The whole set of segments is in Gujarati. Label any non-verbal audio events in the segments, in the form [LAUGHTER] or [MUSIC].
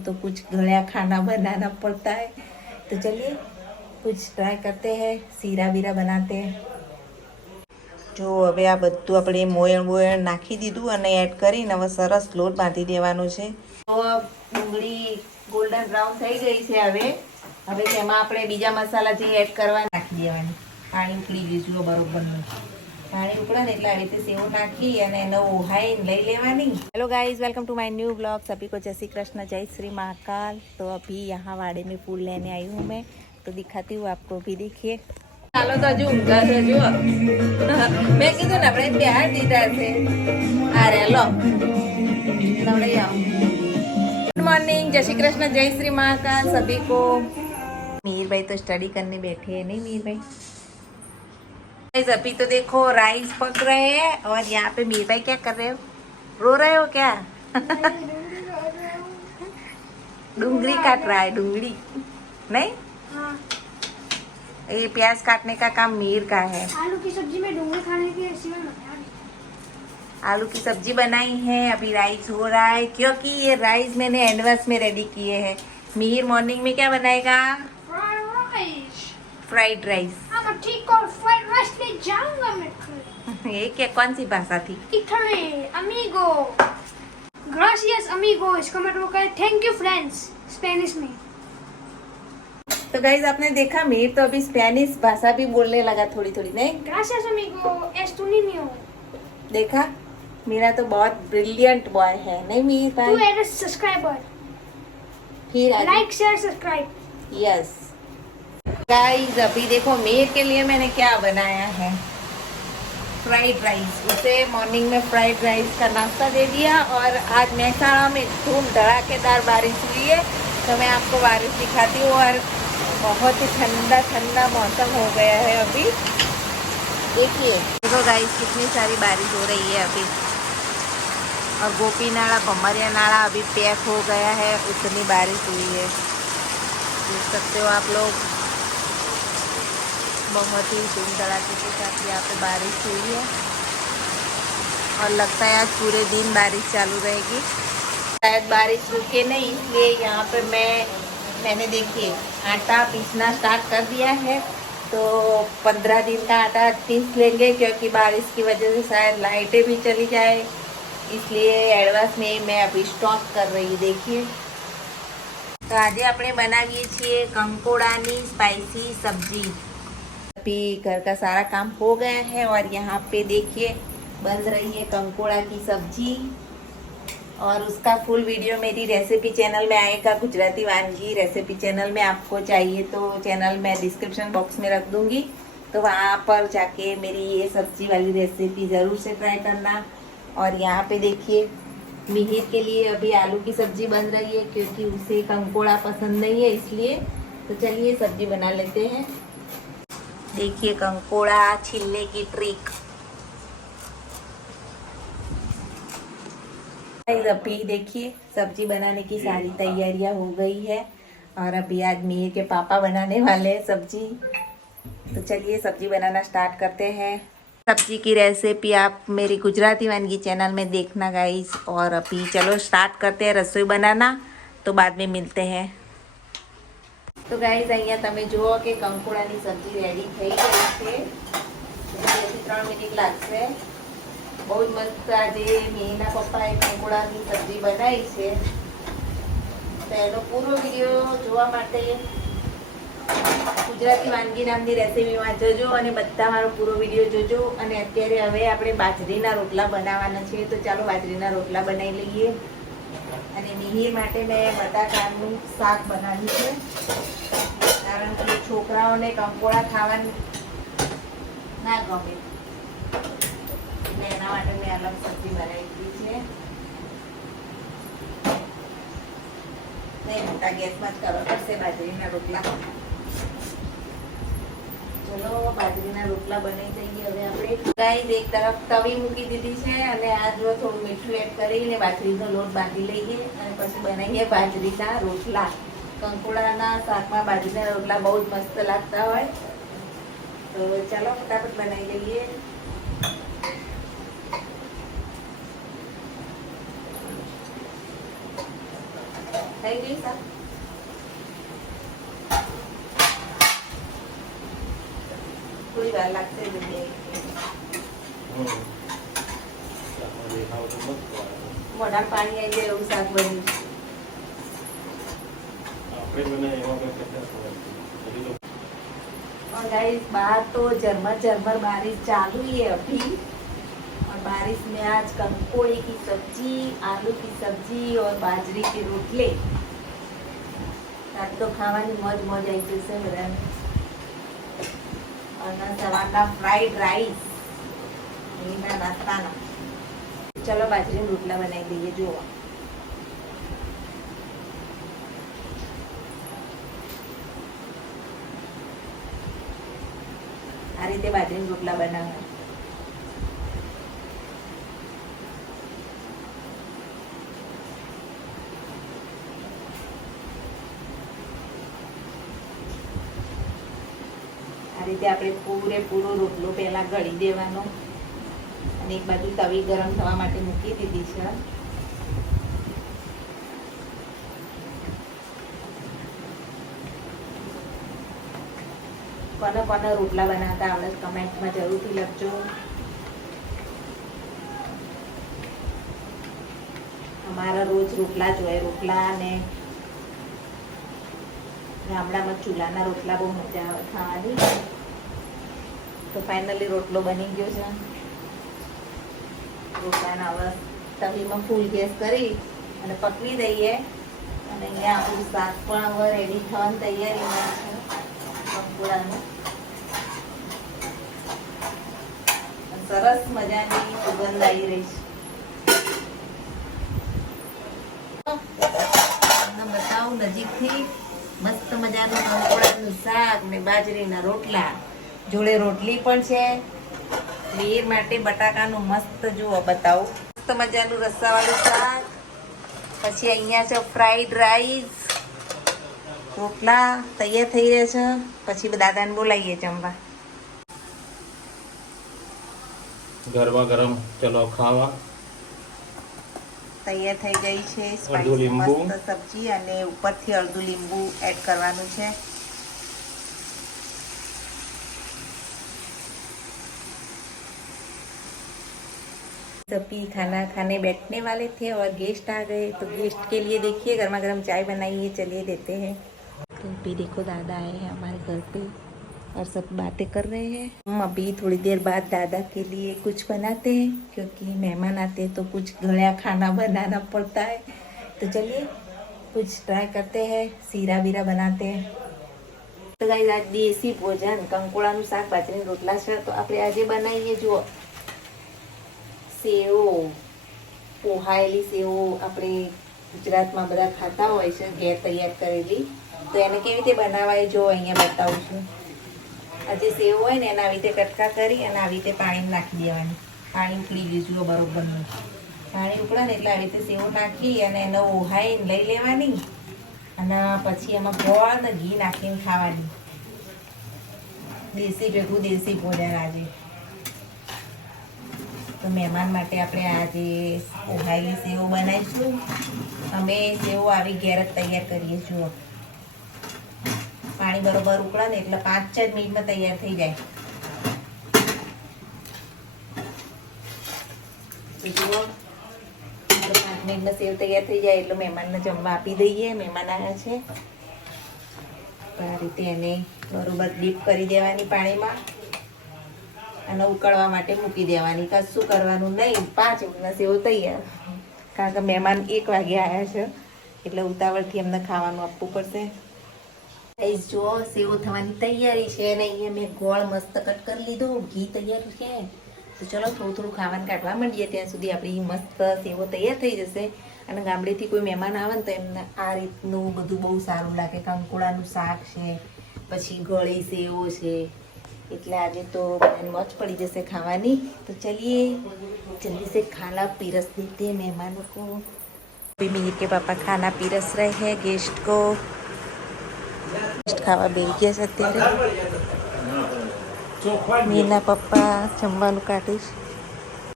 तो कुछ घड़ा खाना बनाना पड़ता है तो चलिए कुछ ट्राई करते हैं सीरा बीरा बनाते हैं જો હવે આ બધું આપણે મોયણ બોયણ નાખી દીધું અને એડ કરીને હવે સરસ લોટ બાંધી દેવાનો છે તો ડુંગળી ગોલ્ડન બ્રાઉન થઈ ગઈ છે હવે હવે તેમાં આપણે બીજા મસાલા જે એડ કરવા નાખી દેવાની પાણી ઉકળી ગયું જુઓ બરોબરનું પાણી ઉકળે ને એટલે આવી રીતે સેવ નાખી અને એને ઉહાઈને લઈ લેવાની hello guys welcome to my new blog सभी को जय श्री कृष्ण जय श्री महाकाल तो अभी यहाँ वाड़े में फूल लेने आई हूँ मैं तो दिखाती हूँ आपको भी देखिए ચાલો તો હજુ ઊંઘા છે જુઓ મેં કીધું ને આપણે બિહાર દીધા છે અરે લો નવડાઈ આવો गुड मॉर्निंग जय श्री कृष्ण जय श्री महाकाल सभी को मीर भाई तो स्टडी करने बैठे अभी तो देखो राइस पक रहे हैं और यहाँ पे मीर भाई क्या कर रहे हो? रो रहे हो क्या? डूंगरी काट रहा है डूंगरी नहीं? हाँ ये प्याज काटने का काम मीर का है। आलू की सब्ज़ी में डूंगरी खाने की आलू की सब्ज़ी बनाई है अभी राइस हो रहा है क्योंकि ये राइस मैंने एडवांस में रेडी किए हैं। मीर मॉर्निंग में क्या बनाएगा? फ्राइड राइस हाँ मैं ठीक और फ्राइड राइस ले जाऊँगा मैं [LAUGHS] ये क्या कौन सी भाषा थी? इटली अमीगो ग्रासियस अमीगो इसका मतलब है। थैंक यू फ्रेंड्स स्पेनिश में। तो गाइज़ आपने देखा मीर तो अभी स्पेनिश भाषा भी बोलने लगा थोड़ी थोड़ी नहीं? ग्रासियस अमीगो एस तू नहीं हो देखा? मेरा तो बहुत ब्रिलियंट बॉय है नहीं मीर? तू भाई एज सब्सक्राइबर फिर like share subscribe yes guys अभी देखो मीर के लिए मैंने क्या बनाया है? फ्राइड राइस उसे मॉर्निंग में फ्राइड राइस का नाश्ता दे दिया और आज मेहसाणा में धूम धड़ाकेदार बारिश हुई है तो मैं आपको बारिश दिखाती हूँ और बहुत ही ठंडा ठंडा मौसम हो गया है अभी। देखिए, देखो गाइस कितनी सारी बारिश हो रही है अभी। और गोपी नाला, भमरिया नाला अभी पैक हो गया है, उतनी बारिश हुई है। देख सकते हो आप लोग। बहुत ही धूम धड़ाके के साथ यहाँ पे बारिश हुई है और लगता है आज पूरे दिन बारिश चालू रहेगी शायद बारिश रुके नहीं इसलिए यहाँ पे मैं मैंने देखिए आटा पीसना स्टार्ट कर दिया है तो पंद्रह दिन का आटा पीस लेंगे क्योंकि बारिश की वजह से शायद लाइटें भी चली जाए इसलिए एडवांस में मैं अभी स्टॉक कर रही देखिए તો આજે આપણે બનાવીએ છીએ કંકોડાની स्पाइसी सब्जी अभी घर का सारा काम हो गया है और यहाँ पे देखिए, बन रही है कंकोड़ा की सब्ज़ी। और उसका फुल वीडियो मेरी रेसिपी चैनल में आएगा, गुजराती वानगी रेसिपी चैनल में आपको चाहिए तो चैनल मैं डिस्क्रिप्शन बॉक्स में रख दूँगी। तो वहाँ पर जाके मेरी ये सब्ज़ी वाली रेसिपी ज़रूर से ट्राई करना। और यहाँ पे देखिए, मिहिर के लिए अभी आलू की सब्ज़ी बन रही है क्योंकि उसे कंकोड़ा पसंद नहीं है इसलिए। तो चलिए सब्ज़ी बना लेते हैं। देखिए कंकोड़ा छिलने की ट्रिक अभी देखिए सब्ज़ी बनाने की सारी तैयारियाँ हो गई है और अभी आज मीर के पापा बनाने वाले हैं सब्ज़ी। तो चलिए सब्ज़ी बनाना स्टार्ट करते हैं। सब्ज़ी की रेसिपी आप मेरी गुजराती वानगी चैनल में देखना गाइस और अभी चलो स्टार्ट करते हैं रसोई बनाना। तो बाद में मिलते हैं। તો ગાઈઝ અહીંયા તમે જુઓ કે કંકોડાની સબ્જી રેડી થઈ ગઈ છે. બેથી ત્રણ મિનિટ લાગશે. બહુ જ મસ્ત આજે મીના પપ્પાએ કંકોડાની સબ્જી બનાવી છે. તો એનો પૂરો વીડિયો જોવા માટે ગુજરાતી વાનગી નામની રેસીપીમાં જોજો અને બધા મારો પૂરો વીડિયો જોજો. અને અત્યારે હવે આપણે બાજરીના રોટલા બનાવવાના છે. તો ચાલો બાજરીના રોટલા બનાવી લઈએ. અને મિહિર માટે મેં બટાકાનું શાક બનાવ્યું છે. કારણ કે છોકરાઓને કંકોળા ખાવાનું ના ગમે. એટલે એના માટે મેં અલગ સબ્જી બનાવી દીધી છે. નહીં મોટા ગેસમાં જ કરવા પડશે બાજરીના રોટલા. રોટલા બની બહુ જ મસ્ત લાગતા હોય. તો ચાલો, ફટાફટ બનાવી લઈએ. થઈ ગઈ શાક થોડી વાર લાગશે એટલે હમ. શાકમાં દેખાવ તો મસ્ત આવે. મોઢા પાણી આવી જાય એવું શાક બન્યું આપણે બનાવીએ એમાં કંઈ કચાશ નથી. હજી તો और गाइस बाहर तो झरमर झरमर बारिश चालू ही है अभी और बारिश में आज कंकोड़ी की सब्जी आलू की सब्जी और बाजरी के रोटले आज તો ખાવાની મોજ મોજ આવી જશે બધાને અને સવારના ફ્રાઈડ રાઈસ ચલો બાજરીના રોટલા બનાવી દઈએ જોવા આ રીતે બાજરીના રોટલા બનાવવા આ રીતે આપણે પૂરેપૂરો રોટલો પહેલાં ગળી દેવાનો અને એક બાજુ તવી ગરમ થવા માટે મૂકી દીધી છે. કોને કોને રોટલા બનાવતા આવડે કમેન્ટમાં જરૂરથી લખજો. અમારા રોજ રોટલા જોઈએ રોટલા અને ગામડામાં ચૂલાના રોટલા બહુ મજા આવે ખાવાની. તો ફાઇનલી રોટલો બની ગયો છે. રોટલાના હવે તવીમાં ફૂલ ગેસ કરી અને પકવી દઈએ. અને અહીંયા આપણું શાક પણ હવે રેડી થવાની તૈયારીમાં છે. કંકુડાનું સરસ મજાની સુગંધ આવી રહી છે. બતાવું, નજીકથી મસ્ત મજાનું કંકોડાનું શાક ને બાજરીના રોટલા. જોડે રોટલી પણ છે. વીર માટે બટાકાનું મસ્ત જુઓ બતાવું. મસ્ત મજાનું રસ્સાવાળું શાક. પછી અહીંયા છે ફ્રાઈડ રાઈસ. રોટલા તૈયાર થઈ રહ્યા છે. પછી દાદાને બોલાવીએ જમવા. ગરમા ગરમ, ચલો ખાવા. તૈયાર થઈ ગઈ છે અડધું સ્પાઈસી લીંબુ. મસ્ત સબ્જી અને ઉપરથી અડધું લીંબુ એડ કરવાનું છે सभी खाना खाने बैठने वाले थे और गेस्ट आ गए तो गेस्ट के लिए देखिए गर्मा गर्म चाय बनाइए चलिए देते हैं तो अभी देखो दादा आए हैं हमारे घर पे और सब बातें कर रहे हैं हम अभी थोड़ी देर बाद दादा के लिए कुछ बनाते हैं क्योंकि मेहमान आते हैं तो कुछ घड़ा खाना बनाना पड़ता है तो चलिए कुछ ट्राई करते हैं सीरा बीरा बनाते हैं તો ગાઈઝ આજ દેશી ભોજન કંકોડાનું શાક બાજરીના રોટલા છે તો આપણે આજે બનાવીએ જુઓ સેવો પોહાયેલી સેવો આપણે ગુજરાતમાં બધા ખાતા હોય છે ઘેર તૈયાર કરેલી તો એને કેવી રીતે બનાવાય જો અહીંયા બતાવું છું આ જે સેવ હોય ને એના રીતે કટકા કરી અને આવી રીતે પાણી નાખી દેવાની. પાણી ઉકળી ગયું, જુઓ બરોબરનું પાણી ઉકળે ને એટલે આવી રીતે સેવો નાખી અને એને ઓહાઈને લઈ લેવાની અને પછી એમાં ગોળ અને ઘી નાખીને ખાવાની. દેશી ભેગું દેશી ભોજન આજે. તો મહેમાન માટે આપણે આજે ઓહાયેલી સેવ બનાવીશું. અમે સેવ આવી ઘેર જ તૈયાર કરીએ, જુઓ. પાણી બરોબર ઉકળે ને એટલે પાંચ જ મિનિટમાં તૈયાર થઈ જાય. પાંચ મિનિટમાં સેવ તૈયાર થઈ જાય એટલે મહેમાનને જમવા આપી દઈએ. મહેમાન આવ્યા છે. આ રીતે એને બરોબર ડીપ કરી દેવાની પાણીમાં અને ઉકળવા માટે મૂકી દેવાની. કશું કરવાનું નહીં. પાંચ મિનિટમાં સેવ તૈયાર. કારણ કે મહેમાન એક વાગે આવ્યા છે. એટલે ઉતાવળથી એમને ખાવાનું આપવું પડશે. ગાઈસ જો સેવો થવાની તૈયારી છે અને અહીંયા મેં ગોળ મસ્ત કટ કરી લીધો, ઘી તૈયાર છે. તો ચલો થોડું થોડું ખાવાનું કાઢવા માંડીએ, ત્યાં સુધી આપણી મસ્ત સેવો તૈયાર થઈ જશે. અને ગામડેથી કોઈ મહેમાન આવે ને તો એમને આ રીતનું બધું બહુ સારું લાગે. કંકોળાનું શાક છે, પછી ગળી સેવો છે. એટલે આજે તો મજ પડી જશે ખાવાની. તો ચાલીએ. જલ્દી સે ખાના પીરસ દેતે મહેમાનો કો મિનિટ કે, પાપા, ખાના પીરસ રહે ગેસ્ટ કો. ખાવા બેસી ગયા છે અત્યારે મીરના પપ્પા જમવાનું કાઢીશ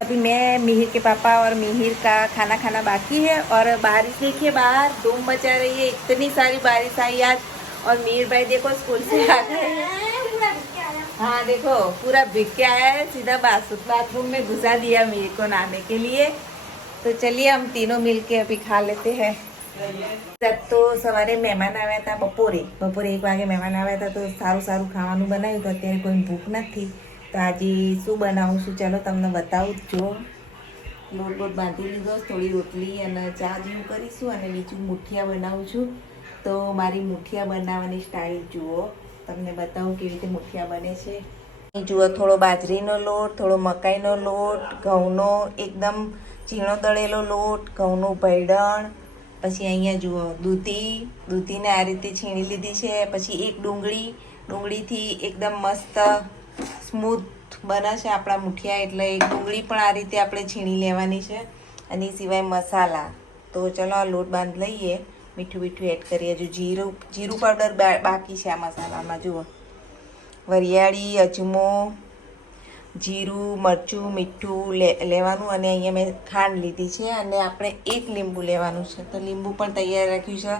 अभी मैं मिहिर के पापा और मिहिर का खाना खाना बाकी है और बारिश देखिए बाहर धूम मचा रही है इतनी सारी बारिश आई आज और मिहिर भाई देखो स्कूल से आ गए हैं हाँ देखो पूरा भीग के आया है सीधा बाथरूम बाथरूम में घुसा दिया मिहिर को नहाने के लिए तो चलिए हम तीनों मिलके अभी खा लेते हैं તો સવારે મહેમાન આવ્યા હતા બપોરે. બપોરે એક વાગે મહેમાન આવ્યા હતા તો સારું સારું ખાવાનું બનાવ્યું તો અત્યારે કોઈ ભૂખ નથી. તો આજે શું બનાવું છું ચાલો તમને બતાવું જો લોટ બોટ બાંધી લીધો, થોડી રોટલી અને ચા જેવું કરીશું અને બીજું મુઠિયા બનાવું છું. તો મારી મુઠિયા બનાવવાની સ્ટાઇલ જુઓ. તમને બતાવું કેવી રીતે મુઠિયા બને છે. જુઓ, થોડો બાજરીનો લોટ, થોડો મકાઈનો લોટ, ઘઉંનો એકદમ ઝીણો દળેલો લોટ, ઘઉંનું ભૈડણ પછી અહીંયા જુઓ, દૂધી, દૂધીને આ રીતે છીણી લીધી છે. પછી એક ડુંગળી, ડુંગળીથી એકદમ મસ્ત સ્મૂથ બને છે આપણા મુઠિયા. એટલે એક ડુંગળી પણ આ રીતે આપણે છીણી લેવાની છે. અને સિવાય મસાલા. તો ચલો આ લોટ બાંધ લઈએ. મીઠું મીઠું એડ કરીએ. હજુ જીરું જીરું પાવડર બાકી છે આ મસાલામાં. જુઓ. વરિયાળી, અજમો જીરું, મરચું, મીઠું લેવાનું અને અહીંયા મેં ખાંડ લીધી છે અને આપણે એક લીંબુ લેવાનું છે. તો લીંબુ પણ તૈયાર રાખ્યું છે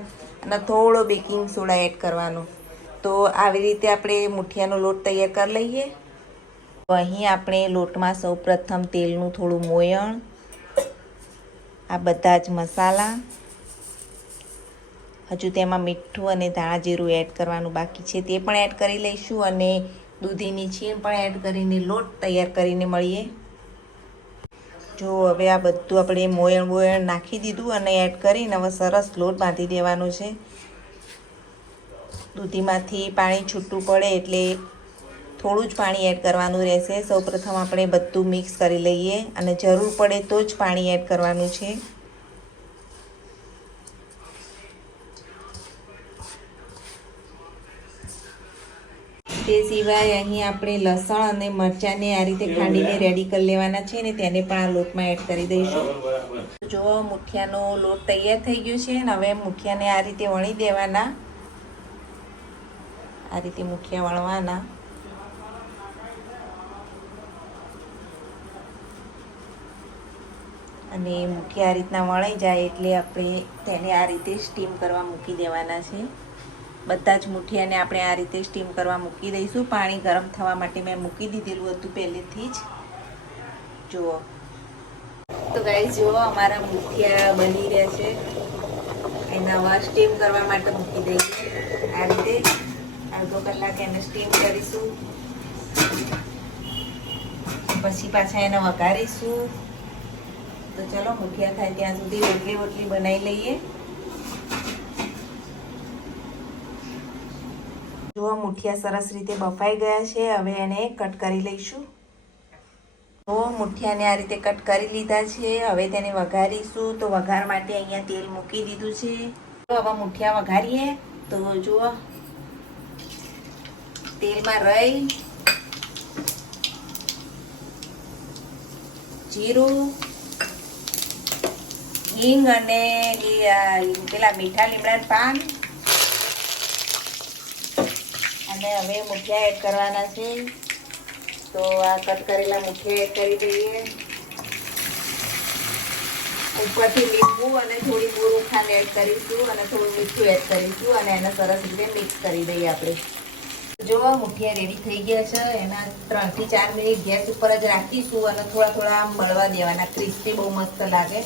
અને થોડો બેકિંગ સોડા એડ કરવાનો. તો આવી રીતે આપણે મુઠિયાનો લોટ તૈયાર કરી લઈએ. તો અહીં આપણે લોટમાં સૌ પ્રથમ તેલનું થોડું મોયણ, આ બધા જ મસાલા, હજુ તેમાં મીઠું અને ધાણા જીરું એડ કરવાનું બાકી છે. તે પણ એડ કરી લઈશું અને દૂધીની છીણ પણ એડ કરીને લોટ તૈયાર કરીને મળીએ. જો હવે આ બધું આપણે મોયણ બોયણ નાખી દીધું અને એડ કરીને હવે સરસ લોટ બાંધી દેવાનો છે. દૂધીમાંથી પાણી છૂટું પડે એટલે થોડું જ પાણી એડ કરવાનું રહેશે. સૌપ્રથમ આપણે બધું મિક્સ કરી લઈએ અને જરૂર પડે તો જ પાણી એડ કરવાનું છે. તે સિવાય અહીં આપણે લસણ અને મરચાંને આ રીતે ખાંડીને રેડી કરી લેવાના છે ને તેને પણ આ લોટમાં એડ કરી દઈશું. જો મુઠિયાનો લોટ તૈયાર થઈ ગયો છે ને હવે મુઠિયાને આ રીતે વણી દેવાના. આ રીતે મુઠિયા વણવાના. અને મુઠિયા આ રીતના વણાઈ જાય એટલે આપણે તેને આ રીતે સ્ટીમ કરવા મૂકી દેવાના છે. બધા જ મુઠિયાને આપણે આ રીતે સ્ટીમ કરવા મૂકી દઈશું. પાણી ગરમ થવા માટે મેં મૂકી દીધેલું હતું પહેલેથી જ. જુઓ. તો ગાઈસ જુઓ, અમારા મુઠિયા બની રહ્યા છે. એને હવે સ્ટીમ કરવા માટે મૂકી દઈએ આ રીતે અડધો કલાક એને સ્ટીમ કરીશું. પછી પાછા એને વઘારીશું. તો ચલો મુઠિયા થાય ત્યાં સુધી રોટલી વોટલી બનાવી લઈએ. જુઓ, મુઠિયા સરસ રીતે બફાઈ ગયા છે. હવે એને કટ કરી લઈશું. તો મુઠિયાને આ રીતે કટ કરી લીધા છે. હવે તેને વઘારીશું. તો વઘાર માટે અહીંયા તેલ મૂકી દીધું છે. તો હવે મુઠિયા વઘારીએ. તો જુઓ, તેલમાં રહી જીરું, હિંગ અને પેલા મીઠા લીમડાના પાન. અને હવે મુઠિયા એડ કરવાના છે. તો આ કટ કરેલા મુઠિયા એડ કરી દઈએ. ઉપરથી લીંબુ અને થોડી બોરું ખાંડ એડ કરીશું અને થોડું મીઠું એડ કરીશું અને એને સરસ રીતે મિક્સ કરી દઈએ આપણે. જો મુઠિયા રેડી થઈ ગયા છે, એના ત્રણથી ચાર મિનિટ ગેસ ઉપર જ રાખીશું અને થોડા થોડા આમ મળવા દેવાના. ક્રિસ્પી બહુ મસ્ત લાગે.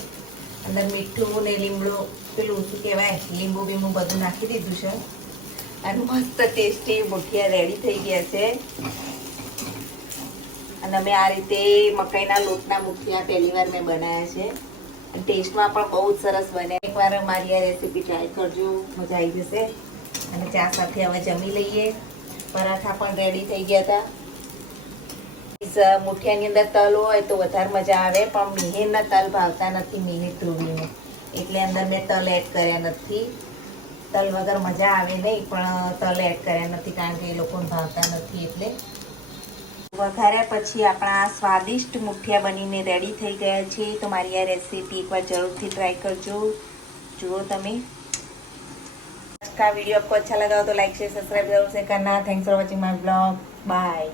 અંદર મીઠું ને લીમડું પેલું શું કહેવાય, લીંબુ બીંબુ બધું નાખી દીધું છે. અને મસ્ત ટેસ્ટી મુઠિયા રેડી થઈ ગયા છે. અને અમે આ રીતે મકાઈના લોટના મુઠિયા પહેલી વાર મેં બનાવ્યા છે. ટેસ્ટમાં પણ બહુ જ સરસ બન્યા એકવાર મારી આ રેસીપી ટ્રાય કરજો. મજા આવી જશે. અને ચા સાથે હવે જમી લઈએ. પરાઠા પણ રેડી થઈ ગયા હતા. મુઠિયાની અંદર તલ હોય તો વધારે મજા આવે, પણ મિહિરના તલ ભાવતા નથી મિહિર ધ્રુવીને એટલે અંદર મેં તલ એડ કર્યા નથી. તલ વગર મજા આવે નહીં પણ તલ એડ કર્યા નથી કારણ કે એ લોકોને ભાવતા નથી એટલે વઘાર્યા પછી આપણા સ્વાદિષ્ટ મુઠિયા બનીને રેડી થઈ ગયા છે તો મારી આ રેસીપી એકવાર જરૂરથી ટ્રાય કરજો જુઓ તમે का वीडियो आपको अच्छा लगा हो तो लाइक शेयर सब्सक्राइब जरूर से करना thanks for watching my blog bye